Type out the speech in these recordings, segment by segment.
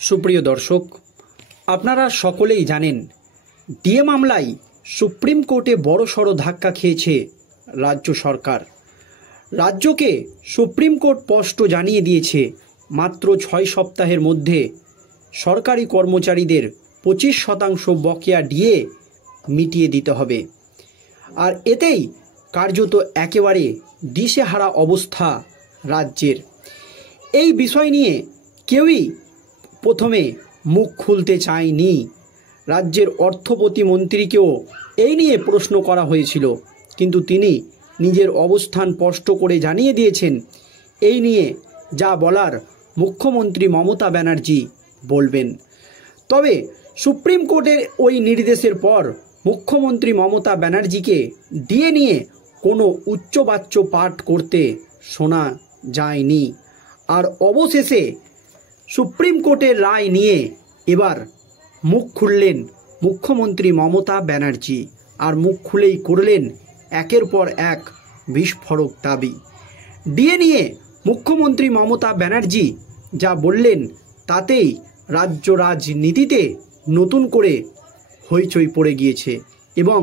সুপ্রিয় দর্শক, আপনারা সকলেই জানেন ডিএ মামলায় সুপ্রিম কোর্টে বড়সড় ধাক্কা খেয়েছে রাজ্য সরকার। রাজ্যকে সুপ্রিম কোর্ট স্পষ্ট জানিয়ে দিয়েছে মাত্র 6 সপ্তাহের মধ্যে সরকারি কর্মচারীদের 25% বকেয়া ডিএ মিটিয়ে দিতে হবে। আর এতেই কার্যত একেবারে দিশেহারা অবস্থা রাজ্যের। এই বিষয় নিয়ে কেউই প্রথমে মুখ খুলতে চায়নি। রাজ্যের অর্থ প্রতিমন্ত্রীকেও এই নিয়ে প্রশ্ন করা হয়েছিল, কিন্তু তিনি নিজের অবস্থান স্পষ্ট করে জানিয়ে দিয়েছেন এই নিয়ে যা বলার মুখ্যমন্ত্রী মমতা ব্যানার্জি বলবেন। তবে সুপ্রিম কোর্টের ওই নির্দেশের পর মুখ্যমন্ত্রী মমতা ব্যানার্জিকে ডিএ নিয়ে কোনো উচ্চবাচ্য পাঠ করতে শোনা যায়নি। আর অবশেষে সুপ্রিম কোর্টের রায় নিয়ে এবার মুখ খুললেন মুখ্যমন্ত্রী মমতা ব্যানার্জি। আর মুখ খুলেই করলেন একের পর এক বিস্ফোরক দাবি। ডিএ নিয়ে মুখ্যমন্ত্রী মমতা ব্যানার্জি যা বললেন তাতেই রাজ্য রাজনীতিতে নতুন করে হইচই পড়ে গিয়েছে এবং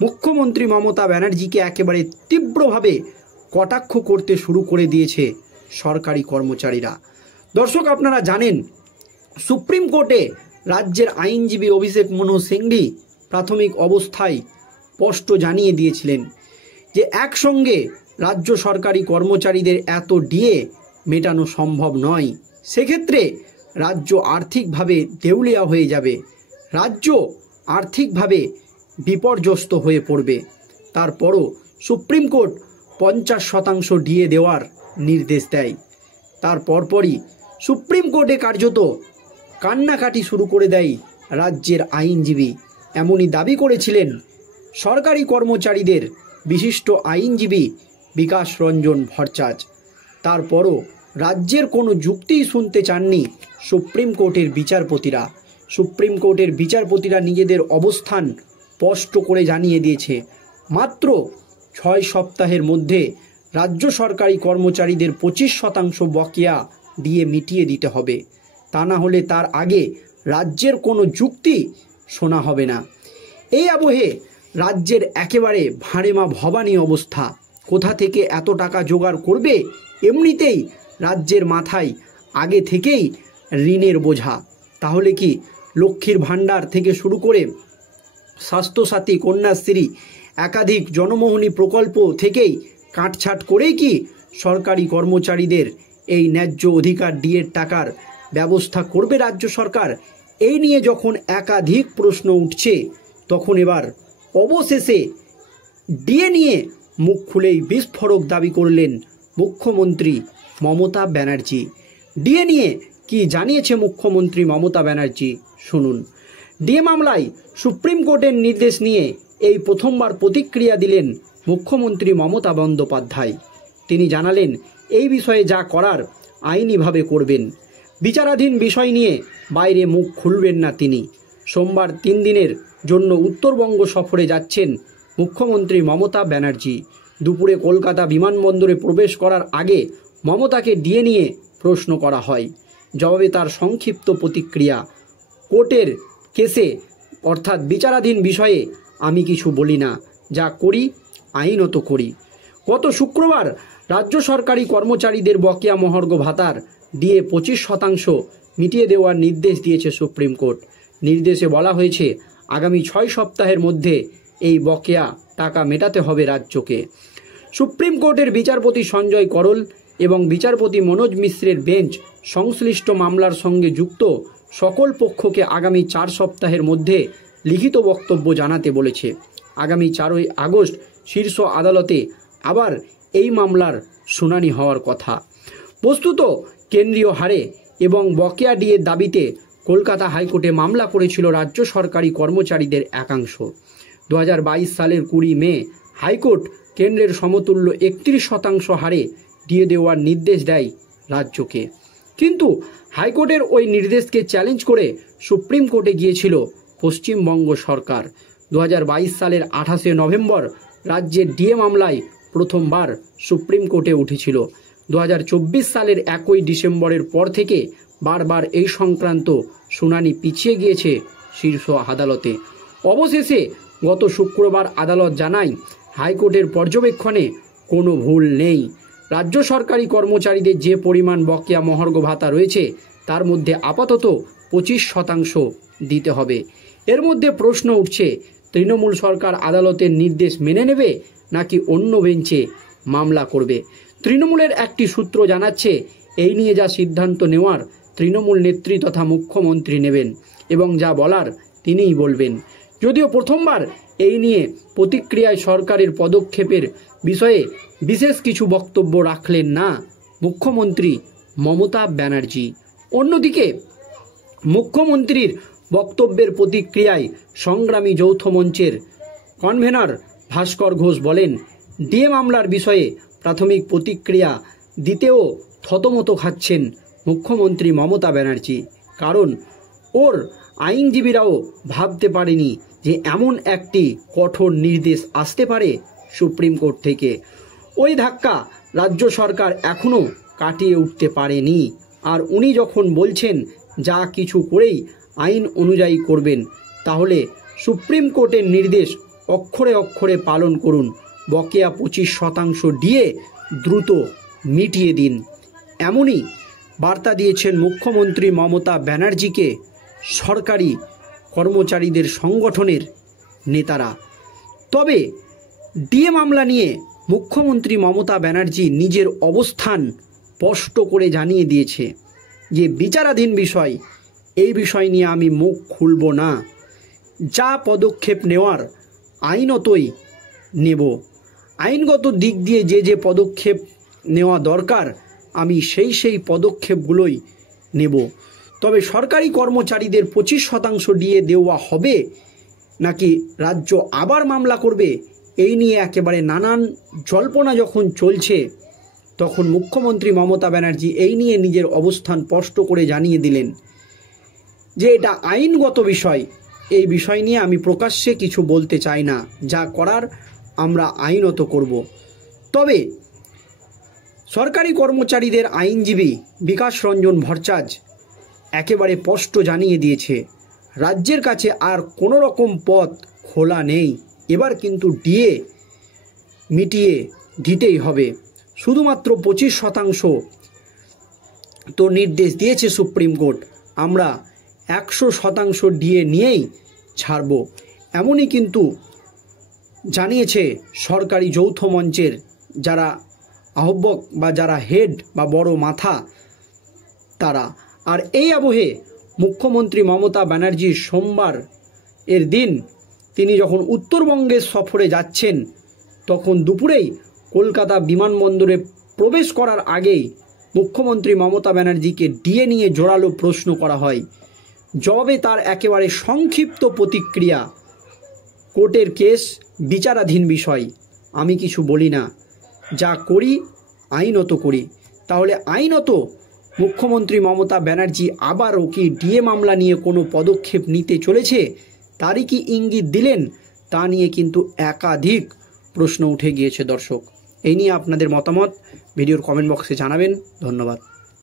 মুখ্যমন্ত্রী মমতা ব্যানার্জিকে একেবারে তীব্রভাবে কটাক্ষ করতে শুরু করে দিয়েছে সরকারি কর্মচারীরা। দর্শক, আপনারা জানেন সুপ্রিম কোর্টে রাজ্যের আইনজীবী অভিষেক মনু সিংভি প্রাথমিক অবস্থায় স্পষ্ট জানিয়ে দিয়েছিলেন যে একসঙ্গে রাজ্য সরকারি কর্মচারীদের এত ডিএ মেটানো সম্ভব নয়। সেক্ষেত্রে রাজ্য আর্থিকভাবে দেউলিয়া হয়ে যাবে, রাজ্য আর্থিকভাবে বিপর্যস্ত হয়ে পড়বে। তারপরও সুপ্রিম কোর্ট 50% ডিএ দেওয়ার নির্দেশ দেয়। তার পরপরই সুপ্রিম কোর্টে কার্যত কান্নাকাটি শুরু করে দেয় রাজ্যের আইনজীবী। এমনই দাবি করেছিলেন সরকারি কর্মচারীদের বিশিষ্ট আইনজীবী বিকাশ রঞ্জন ভট্টাচার্য। তারপরও রাজ্যের কোনো যুক্তিই শুনতে চাননি সুপ্রিম কোর্টের বিচারপতিরা। সুপ্রিম কোর্টের বিচারপতিরা নিজেদের অবস্থান স্পষ্ট করে জানিয়ে দিয়েছে মাত্র 6 সপ্তাহের মধ্যে রাজ্য সরকারি কর্মচারীদের 25% বকেয়া দিয়ে মিটিয়ে দিতে হবে। তা না হলে তার আগে রাজ্যের কোনো যুক্তি শোনা হবে না। এই আবহে রাজ্যের একেবারে ভাঁড়েমা ভবানী অবস্থা। কোথা থেকে এত টাকা জোগাড় করবে? এমনিতেই রাজ্যের মাথায় আগে থেকেই ঋণের বোঝা। তাহলে কি লক্ষ্মীর ভাণ্ডার থেকে শুরু করে স্বাস্থ্যসাথী, কন্যাশ্রী, একাধিক জনমোহনী প্রকল্প থেকেই কাটছাট করেই কি সরকারি কর্মচারীদের এই ন্যায্য অধিকার ডিএর টাকার ব্যবস্থা করবে রাজ্য সরকার? এই নিয়ে যখন একাধিক প্রশ্ন উঠছে, তখন এবার অবশেষে ডিএ নিয়ে মুখ খুলেই বিস্ফোরক দাবি করলেন মুখ্যমন্ত্রী মমতা ব্যানার্জি। ডিএ নিয়ে কি জানিয়েছে মুখ্যমন্ত্রী মমতা ব্যানার্জি, শুনুন। ডিএ মামলায় সুপ্রিম কোর্টের নির্দেশ নিয়ে এই প্রথমবার প্রতিক্রিয়া দিলেন মুখ্যমন্ত্রী মমতা বন্দ্যোপাধ্যায়। তিনি জানালেন এই বিষয়ে যা করার আইনিভাবে করবেন, বিচারাধীন বিষয় নিয়ে বাইরে মুখ খুলবেন না তিনি। সোমবার 3 দিনের জন্য উত্তরবঙ্গ সফরে যাচ্ছেন মুখ্যমন্ত্রী মমতা ব্যানার্জি। দুপুরে কলকাতা বিমানবন্দরে প্রবেশ করার আগে মমতাকে ডিএ নিয়ে প্রশ্ন করা হয়। জবাবে তার সংক্ষিপ্ত প্রতিক্রিয়া, কোর্টের কেসে অর্থাৎ বিচারাধীন বিষয়ে আমি কিছু বলি না, যা করি আইনত করি। গত শুক্রবার রাজ্য সরকারি কর্মচারীদের বকেয়া মহার্ঘ ভাতার ডিএ 25% মিটিয়ে দেওয়ার নির্দেশ দিয়েছে সুপ্রিম কোর্ট। নির্দেশে বলা হয়েছে আগামী 6 সপ্তাহের মধ্যে এই বকেয়া টাকা মেটাতে হবে রাজ্যকে। সুপ্রিম কোর্টের বিচারপতি সঞ্জয় করল এবং বিচারপতি মনোজ মিশ্রের বেঞ্চ সংশ্লিষ্ট মামলার সঙ্গে যুক্ত সকল পক্ষকে আগামী 4 সপ্তাহের মধ্যে লিখিত বক্তব্য জানাতে বলেছে। আগামী 4ই আগস্ট শীর্ষ আদালতে আবার এই মামলার শুনানি হওয়ার কথা। বস্তুত কেন্দ্রীয় হারে এবং বকেয়া ডিএর দাবিতে কলকাতা হাইকোর্টে মামলা করেছিল রাজ্য সরকারি কর্মচারীদের একাংশ। 2022 সালের 20 মে হাইকোর্ট কেন্দ্রের সমতুল্য 31% হারে ডিএ দেওয়ার নির্দেশ দেয় রাজ্যকে। কিন্তু হাইকোর্টের ওই নির্দেশকে চ্যালেঞ্জ করে সুপ্রিম কোর্টে গিয়েছিল পশ্চিমবঙ্গ সরকার। 2022 সালের 28শে নভেম্বর রাজ্যের ডিএ মামলায় প্রথমবার সুপ্রিম কোর্টে উঠেছিল। 2024 সালের 1 ডিসেম্বরের পর থেকে বারবার এই সংক্রান্ত শুনানি পিছিয়ে গিয়েছে শীর্ষ আদালতে। অবশেষে গত শুক্রবার আদালত জানায় হাইকোর্টের পর্যবেক্ষণে কোনো ভুল নেই। রাজ্য সরকারি কর্মচারীদের যে পরিমাণ বকেয়া মহার্ঘ ভাতা রয়েছে তার মধ্যে আপাতত 25% দিতে হবে। এর মধ্যে প্রশ্ন উঠছে, তৃণমূল সরকার আদালতের নির্দেশ মেনে নেবে নাকি অন্য বেঞ্চে মামলা করবে। তৃণমূলের একটি সূত্র জানাচ্ছে, এই নিয়ে যা সিদ্ধান্ত নেওয়ার তৃণমূল নেত্রী তথা মুখ্যমন্ত্রী নেবেন এবং যা বলার তিনিই বলবেন। যদিও প্রথমবার এই নিয়ে প্রতিক্রিয়ায় সরকারের পদক্ষেপের বিষয়ে বিশেষ কিছু বক্তব্য রাখলেন না মুখ্যমন্ত্রী মমতা ব্যানার্জি। অন্যদিকে মুখ্যমন্ত্রীর বক্তব্যের প্রতিক্রিয়ায় সংগ্রামী যৌথ মঞ্চের কনভেনর ভাস্কর ঘোষ বলেন, ডিএ মামলার বিষয়ে প্রাথমিক প্রতিক্রিয়া দিতেও থতমত খাচ্ছেন মুখ্যমন্ত্রী মমতা ব্যানার্জি। কারণ ওর আইনজীবীরাও ভাবতে পারেনি যে এমন একটি কঠোর নির্দেশ আসতে পারে সুপ্রিম কোর্ট থেকে। ওই ধাক্কা রাজ্য সরকার এখনও কাটিয়ে উঠতে পারেনি। আর উনি যখন বলছেন যা কিছু করেই আইন অনুযায়ী করবেন, তাহলে সুপ্রিম কোর্টের নির্দেশ অক্ষরে অক্ষরে পালন করুন। বকেয়া 25% ডিএ দ্রুত মিটিয়ে দিন। এমনই বার্তা দিয়েছেন মুখ্যমন্ত্রী মমতা ব্যানার্জিকে সরকারি কর্মচারীদের সংগঠনের নেতারা। তবে ডিএ মামলা নিয়ে মুখ্যমন্ত্রী মমতা ব্যানার্জি নিজের অবস্থান স্পষ্ট করে জানিয়ে দিয়েছে যে বিচারাধীন বিষয়, এই বিষয় নিয়ে আমি মুখ খুলব না। যা পদক্ষেপ নেওয়ার আইনতই নেব। আইনগত দিক দিয়ে যে যে পদক্ষেপ নেওয়া দরকার আমি সেই পদক্ষেপগুলোই নেব। তবে সরকারি কর্মচারীদের 25% ডিএ দেওয়া হবে নাকি রাজ্য আবার মামলা করবে, এই নিয়ে একেবারে নানান জল্পনা যখন চলছে, তখন মুখ্যমন্ত্রী মমতা ব্যানার্জি এই নিয়ে নিজের অবস্থান স্পষ্ট করে জানিয়ে দিলেন যে এটা আইনগত বিষয়, এই বিষয় নিয়ে আমি প্রকাশ্যে কিছু বলতে চাই না, যা করার আমরা আইনত করব। তবে সরকারি কর্মচারীদের আইনজীবী বিকাশ রঞ্জন ভট্টাচার্য একেবারে স্পষ্ট জানিয়ে দিয়েছে, রাজ্যের কাছে আর কোনো রকম পথ খোলা নেই। এবার কিন্তু ডিএ মিটিয়ে দিতেই হবে। শুধুমাত্র 25% তো নির্দেশ দিয়েছে সুপ্রিম কোর্ট, আমরা 100% ডিএ নিয়েই ছাড়ব। এমনই কিন্তু জানিয়েছে সরকারি যৌথ মঞ্চের যারা আহ্বায়ক বা যারা হেড বা বড় মাথা তারা। আর এই আবহে মুখ্যমন্ত্রী মমতা ব্যানার্জি সোমবার এর দিন তিনি যখন উত্তরবঙ্গের সফরে যাচ্ছেন, তখন দুপুরেই কলকাতা বিমানবন্দরে প্রবেশ করার আগেই মুখ্যমন্ত্রী মমতা ব্যানার্জিকে ডিএ নিয়ে জোরালো প্রশ্ন করা হয়। জবাবে তার একেবারে সংক্ষিপ্ত প্রতিক্রিয়া, কোর্টের কেস বিচারাধীন বিষয়, আমি কিছু বলি না, যা করি আইনত করি। তাহলে আইনত মুখ্যমন্ত্রী মমতা ব্যানার্জি আবারও কি ডিএ মামলা নিয়ে কোনো পদক্ষেপ নিতে চলেছে, তারই কি ইঙ্গিত দিলেন, তা নিয়ে কিন্তু একাধিক প্রশ্ন উঠে গিয়েছে। দর্শক, এই নিয়ে আপনাদের মতামত ভিডিওর কমেন্ট বক্সে জানাবেন। ধন্যবাদ।